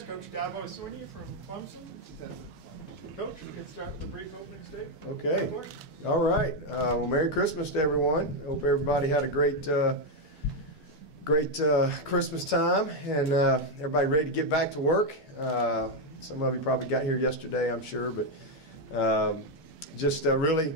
is Coach Dabo Swinney from Clemson. Coach, we can start with a brief opening statement. Okay. All right. Well, Merry Christmas to everyone. Hope everybody had a great Christmas time, and everybody ready to get back to work. Some of you probably got here yesterday, I'm sure, but just really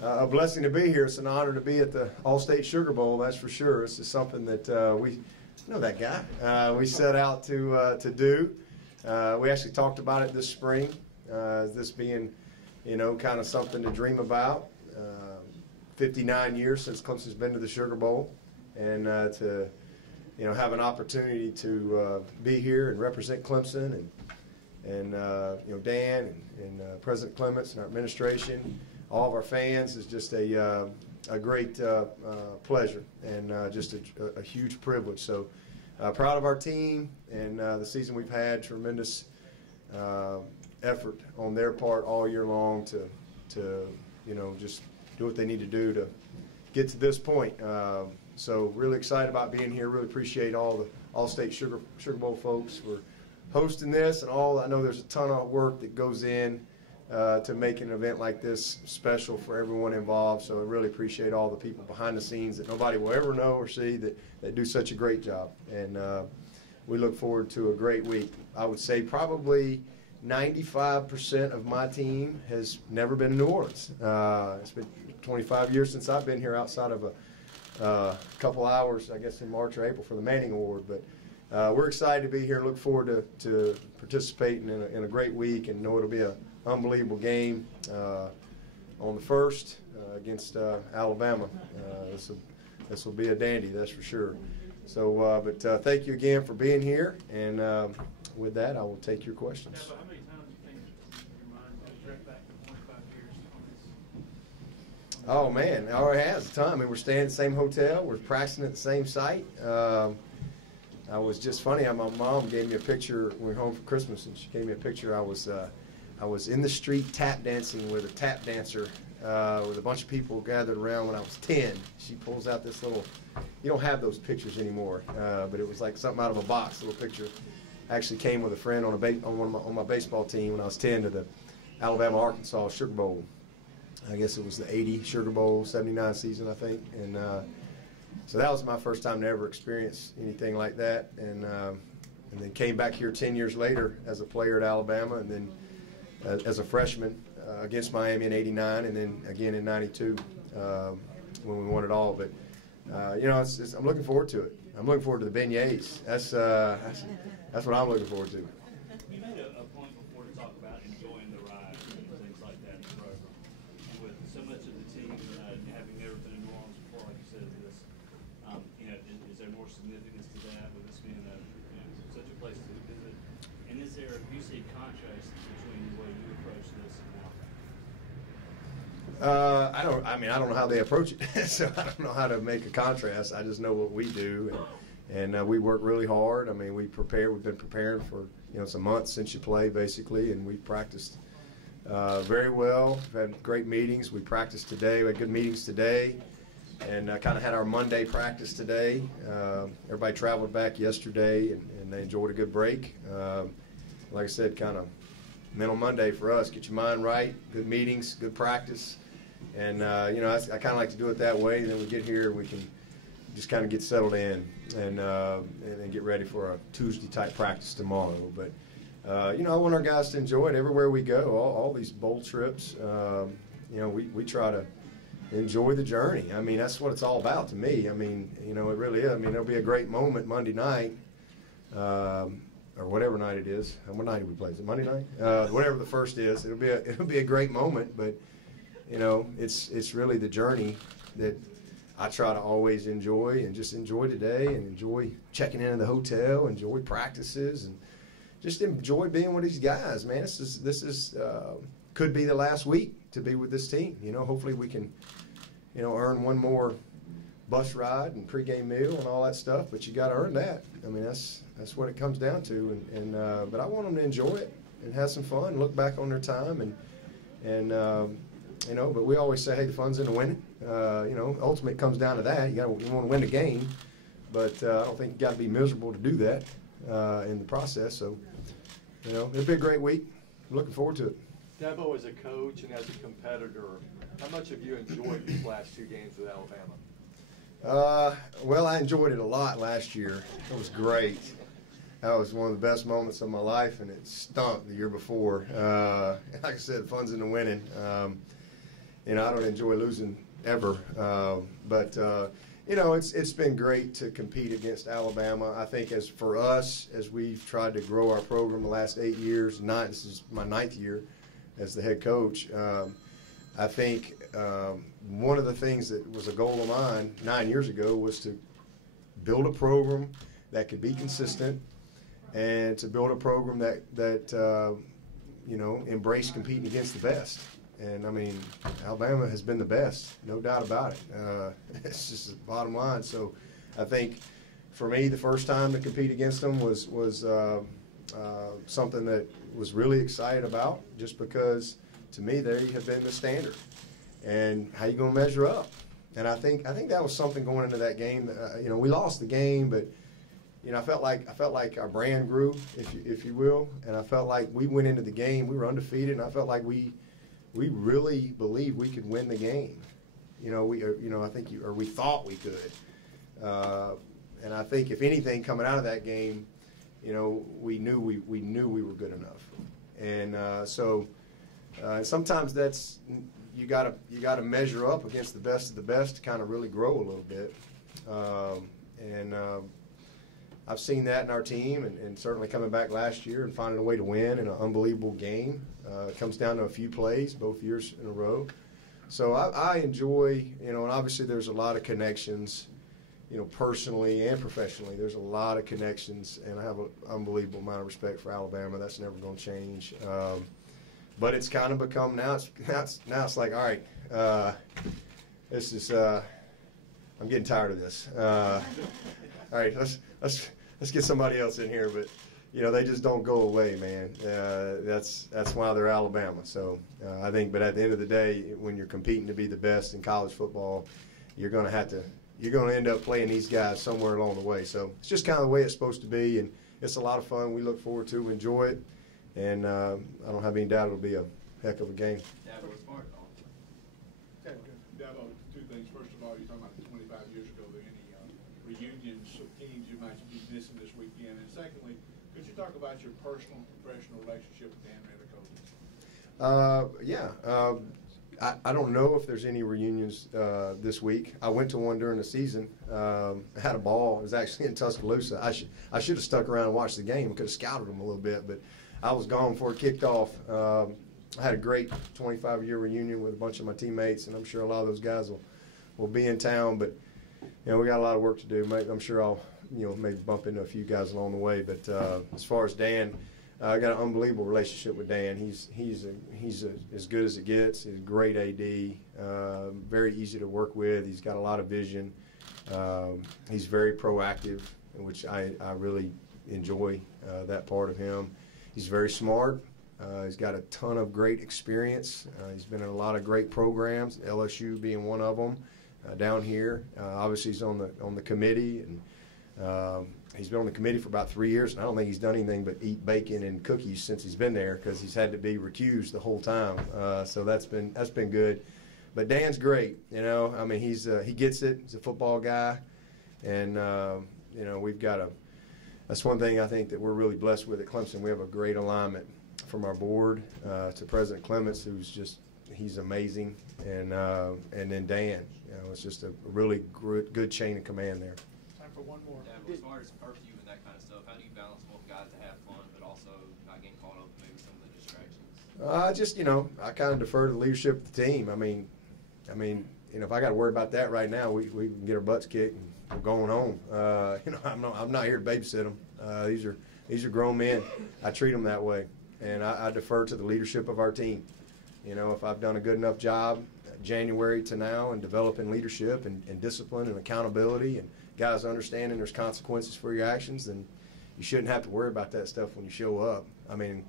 a blessing to be here. It's an honor to be at the Allstate Sugar Bowl, that's for sure. This is something that we know that guy. We set out to do. We actually talked about it this spring. This being, kind of something to dream about. 59 years since Clemson's been to the Sugar Bowl, and to have an opportunity to be here and represent Clemson, and Dan and President Clements and our administration, all of our fans, is just a great pleasure and just a huge privilege. So proud of our team and the season we've had. Tremendous effort on their part all year long to just do what they need to do to get to this point. So really excited about being here. Really appreciate all the Allstate Sugar Bowl folks for hosting this, and I know there's a ton of work that goes in to make an event like this special for everyone involved. So I really appreciate all the people behind the scenes that nobody will ever know or see that do such a great job. And we look forward to a great week. I would say probably 95% of my team has never been to New Orleans. It's been 25 years since I've been here, outside of a couple hours, I guess, in March or April for the Manning Award. But we're excited to be here. Look forward to participating in a great week, and know it'll be an unbelievable game on the first against Alabama. This will be a dandy, that's for sure. So, but thank you again for being here, and with that, I will take your questions. How many times do you think your mind goes right back to 25 years on this? Oh man, it already has a ton. I mean, we're staying at the same hotel. We're practicing at the same site. I was just funny. My mom gave me a picture. We were home for Christmas, and she gave me a picture. I was in the street tap dancing with a tap dancer with a bunch of people gathered around when I was 10. She pulls out this little. You don't have those pictures anymore, but it was like something out of a box. Little picture. Actually came with a friend on my baseball team when I was 10 to the Alabama-Arkansas Sugar Bowl. I guess it was the 80 Sugar Bowl, 79 season, I think. And so that was my first time to ever experience anything like that. And then came back here 10 years later as a player at Alabama, and then as a freshman against Miami in '89, and then again in '92 when we won it all. But I'm looking forward to it. I'm looking forward to the beignets. That's what I'm looking forward to. You made a point before to talk about enjoying the ride and things like that in the program. With so much of the team having never been in New Orleans before, like you said, is there more significance to that with this being such a place to visit? And is there, do you see contrast between the way you approach this and now? I don't know how they approach it, so I don't know how to make a contrast. I just know what we do, and we work really hard. I mean, we've been preparing for some months since you play, basically, and we practiced very well. We've had great meetings. We practiced today. We had good meetings today, and kind of had our Monday practice today. Everybody traveled back yesterday, and they enjoyed a good break. Like I said, kind of mental Monday for us. Get your mind right, good meetings, good practice. And, I kind of like to do it that way. And then we get here and we can just kind of get settled in and then get ready for a Tuesday-type practice tomorrow. But, I want our guys to enjoy it everywhere we go, all these bowl trips. We try to enjoy the journey. I mean, that's what it's all about to me. I mean, it really is. I mean, there'll be a great moment Monday night. Or whatever night it is. What night do we play? Is it Monday night? Whatever the first is, it'll be a great moment. But it's really the journey that I try to always enjoy, and just enjoy today, and enjoy checking into the hotel, enjoy practices, and just enjoy being with these guys. Man, this is could be the last week to be with this team. Hopefully we can earn one more bus ride and pregame meal and all that stuff, but you got to earn that. I mean, that's what it comes down to. But I want them to enjoy it and have some fun, look back on their time, and But we always say, hey, the fun's in the winning. Ultimately it comes down to that. You want to win the game, but I don't think you got to be miserable to do that. in the process. So, you know, it'll be a great week. I'm looking forward to it. Dabo, as a coach and as a competitor, how much have you enjoyed these last 2 games with Alabama? Well, I enjoyed it a lot last year. It was great. That was one of the best moments of my life, and it stunk the year before. Like I said, fun's in the winning. You know, I don't enjoy losing ever, but you know, it's been great to compete against Alabama. I think as for us, as we've tried to grow our program the last 8 years, this is my 9th year as the head coach. I think one of the things that was a goal of mine 9 years ago was to build a program that could be consistent, and to build a program that you know, embraced competing against the best. And I mean, Alabama has been the best, no doubt about it. It's just the bottom line. So I think for me, the first time to compete against them was something that was really excited about, just because to me they have been the standard. And how you going to measure up? And I think that was something going into that game. You know, we lost the game, but you know, I felt like our brand grew, if you will, and I felt like we went into the game, we were undefeated, and I felt like we really believed we could win the game. You know, we thought we could, and I think if anything coming out of that game, you know, we knew we were good enough, and so sometimes that's you gotta measure up against the best of the best to kind of really grow a little bit, and I've seen that in our team, and certainly coming back last year and finding a way to win in an unbelievable game. It comes down to a few plays both years in a row. So I enjoy, you know, and obviously there's a lot of connections, you know, personally and professionally. There's a lot of connections, and I have an unbelievable amount of respect for Alabama. That's never going to change. But it's kind of become now it's like, all right, this is I'm getting tired of this. All right, let's get somebody else in here, but you know, they just don't go away, man. That's why they're Alabama. So I think, but at the end of the day, when you're competing to be the best in college football, you're going to end up playing these guys somewhere along the way. So it's just kind of the way it's supposed to be, and it's a lot of fun. We look forward to, enjoy it, and I don't have any doubt it'll be a heck of a game. Dabo, smart. Dabo, 2 things. First of all, you're talking about 25 years ago. Are there any reunions of teams you might be missing this weekend? And secondly, could you talk about your personal and professional relationship with Dan and the coaches? I don't know if there's any reunions this week. I went to one during the season. I had a ball. It was actually in Tuscaloosa. I should have stuck around and watched the game. Could have scouted them a little bit, but I was gone before it kicked off. I had a great 25-year reunion with a bunch of my teammates, and I'm sure a lot of those guys will be in town. But you know, we got a lot of work to do. I'm sure I'll maybe bump into a few guys along the way. But as far as Dan, I got an unbelievable relationship with Dan. He's as good as it gets. He's a great AD, very easy to work with. He's got a lot of vision. He's very proactive, which I really enjoy that part of him. He's very smart. He's got a ton of great experience. He's been in a lot of great programs, LSU being one of them down here. Obviously, he's on the committee, and he's been on the committee for about 3 years, and I don't think he's done anything but eat bacon and cookies since he's been there, because he's had to be recused the whole time. So that's been good. But Dan's great. You know, I mean, he gets it. He's a football guy, and you know, we've got that's one thing I think that we're really blessed with at Clemson. We have a great alignment from our board to President Clements, he's amazing, and then Dan. You know, it's just a really good chain of command there. Time for one more. Yeah, as far as curfew and that kind of stuff, how do you balance both guys to have fun, but also not getting caught up in maybe some of the distractions? I kind of defer to the leadership of the team. I mean, if I got to worry about that right now, we can get our butts kicked and we're going home. I'm not here to babysit them. These are grown men. I treat them that way, and I defer to the leadership of our team. You know, if I've done a good enough job January to now in developing leadership and discipline and accountability, and guys understanding there's consequences for your actions, then you shouldn't have to worry about that stuff when you show up. I mean,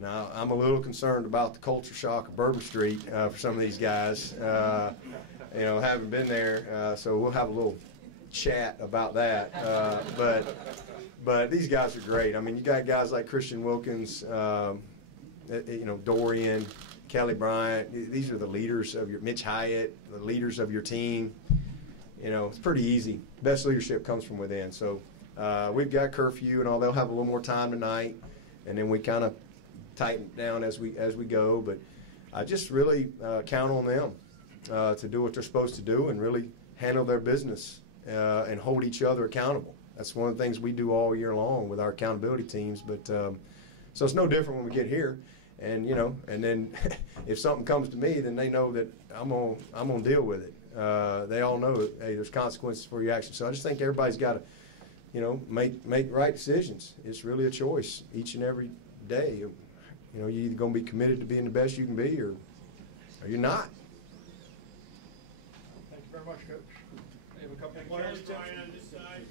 now I'm a little concerned about the culture shock of Bourbon Street for some of these guys. Having been there, so we'll have a little chat about that. But these guys are great. I mean, you got guys like Christian Wilkins, Dorian, Kelly Bryant. These are the leaders of your Mitch Hyatt, the leaders of your team. It's pretty easy. Best leadership comes from within. So we've got curfew and all. They'll have a little more time tonight, and then we kind of tighten down as we go. But I just really count on them to do what they're supposed to do and really handle their business and hold each other accountable. That's one of the things we do all year long with our accountability teams. But so it's no different when we get here. And and then if something comes to me, then they know that I'm gonna deal with it. They all know that, hey, there's consequences for your actions. So I just think everybody's got to, make right decisions. It's really a choice each and every day. You're either going to be committed to being the best you can be, or you're not. Thank you very much, Coach. We have a couple of Brian on this side.